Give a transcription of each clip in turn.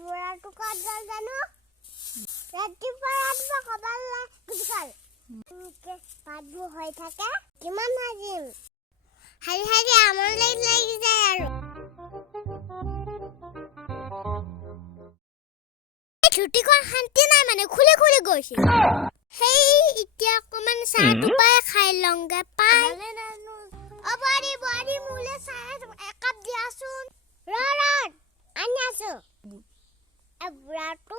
বুঢ়াটো ক'ত গ'ল জানো? ৰাতিপুৱা কবালে গুচি গ'ল। পাতবোৰ হৈ থাকে কিমান ভাজিম? হাৰি হাৰি আমনি লাগি যায় আৰু। ছুটি কৰা শান্তি নাই মানে খুলি খুলি গৈছে। সেই এতিয়া অকমান চাহটো পাই খাই লওঁগে পাই। বোৱাৰী বোৱাৰী মোলে চাহ একাপ দিয়াচোন। ৰ আনি আছো। বুঢ়াটো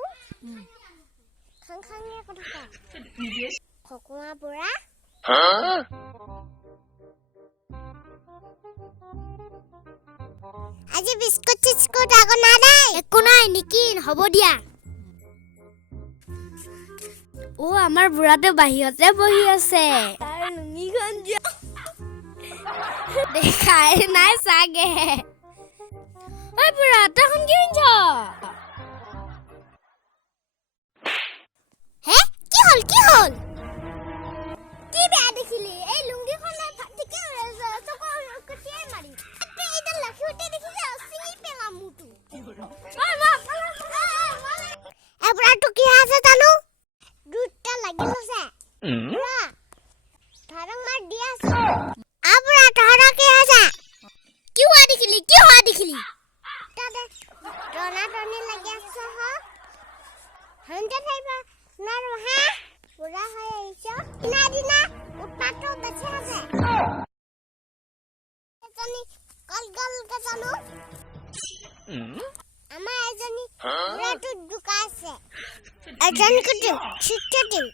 খাং খাঙে কথা কয়। খকুৱা বুঢ়া আজি বিস্কুট চিস্কুট আকৌ নাই একো নাই নেকি? হ'ব দিয়া। আমাৰ বুঢ়াটো বাহিৰতে বহি আছে। তাৰ লুঙিখন দেখাই নাই চাগে। বুঢ়া তখন কি পিন্ধ? কি হ'ল? কি বেয়া দেখিলি? এই লুঙ্গিখন ঠিকে কটিয়াই মাৰি। এইডাল লাখি উঠে দেখিলে চিঙি পেলাম মুটো। বুঢ়াটো কি আছে জানো? দুটা লাগি লৈছে। বুঢ়া ধৰক মাৰ দি আছে। বুঢ়া ধৰক কি আছে? কি হোৱা দেখিলি? টনা লাগি আছে হন্তে থাকিবা নোৱাৰো হা? বুঢ়া হৈ আহিছ দিনা উৎপাতটো বেছি আছে। এজনী কল গলকে জানো আমাৰ এজনী বুঢ়াটো ঢুকাইছে। এজনীকে দিম শিক্ষা দিম।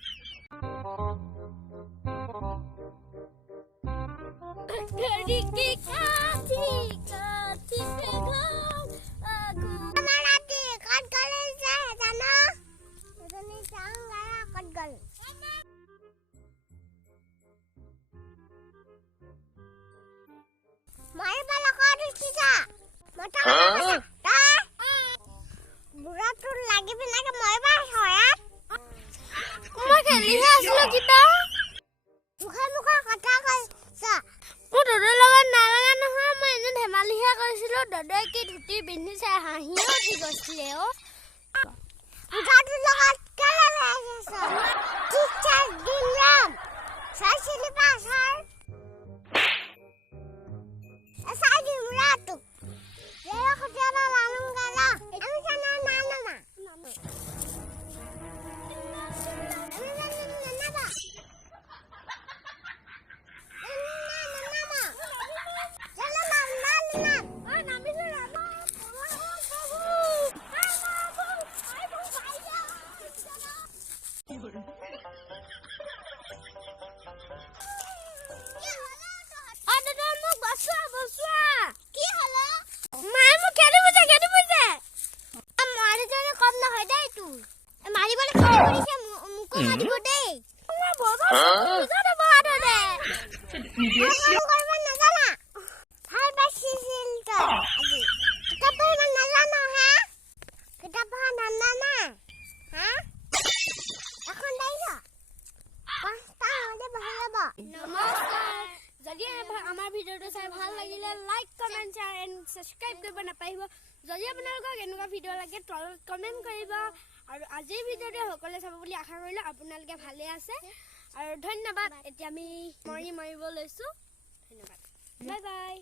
বুঢ়াটো লাগি পিনাকে মৰিবা হয়াত মই খেলিহে আছিলো কিবা মুখে কথা কৈছা। মোৰ দদৰ লগত নালাগা নহয়। মই এনে ধেমালিহে কৰিছিলো। দদৰে কি ধুতি পিন্ধিছে হাঁহিও উঠি গৈছিলে। বুঢ়াটোৰ লগত কেলে লাগিছ? টিচাৰ দিলাম চাই চিনি পা ছাৰ চাই দিম বুঢ়াটোক। কেতিয়াবা লালুং গালা আমি জানা নানামা আমাৰ ভিডিওটো চাই ভাল লাগিলে like comment share and subscribe কৰিব নাপাহৰিব। যদি আপোনালোকক এনেকুৱা ভিডিও লাগে তলত কমেন্ট কৰিব। আৰু আজিৰ ভিডিওটো সকলোৱে চাব বুলি আশা কৰিলোঁ। আপোনালোকে ভালে আছে আৰু ধন্যবাদ। এতিয়া আমি মাৰিব লৈছোঁ। ধন্যবাদ। Bye bye.